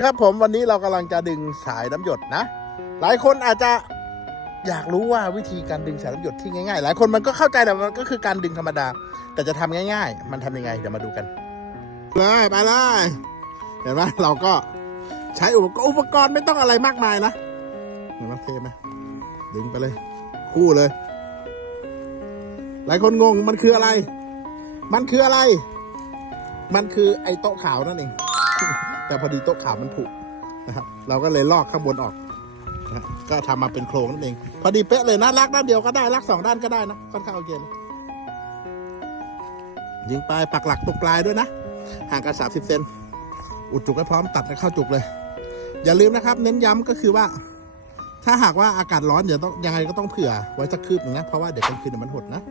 ครับผมวันนี้เรากำลังจะดึงสายน้ำหยดนะ หลายคนอาจจะอยากรู้ว่าวิธีการดึงสายน้ำหยดที่ง่ายๆ หลายคนมันก็เข้าใจแต่มันก็คือการดึงธรรมดา แต่จะทำง่าย ๆ มันทำยังไงเดี๋ยวมาดูกัน เลยไปเลยเห็นไหมเราก็ใช้อุปกรณ์อุปกรณ์ไม่ต้องอะไรมากมายนะเห็นไหมเทไหมดึงไปเลย คู่เลย หลายคนงงมันคืออะไร มันคืออะไร มันคือไอโต๊ะขาวนั่นเอง แต่พอดีโต๊ะขาวมันผุนะครับ เราก็เลยลอกข้างบนออกนะก็ทำมาเป็นโครงนั่นเอง พอดีเป๊ะเลยนะลักด้านเดียวก็ได้ลักสองด้านก็ได้นะค่อนข้างโอเคเลยยิงปลายปักหลักตรงปลายด้วยนะ ห่างกันสามสิบเซนอุดจุกให้พร้อมตัดให้เข้าจุกเลย อย่าลืมนะครับ เน้นย้ำก็คือว่า ถ้าหากว่าอากาศร้อนเดี๋ยวต้องยังไงก็ต้องเผื่อไว้สักคืบหนึงนะ เพราะว่าเดี๋ยวกลางคืนมันหดนะ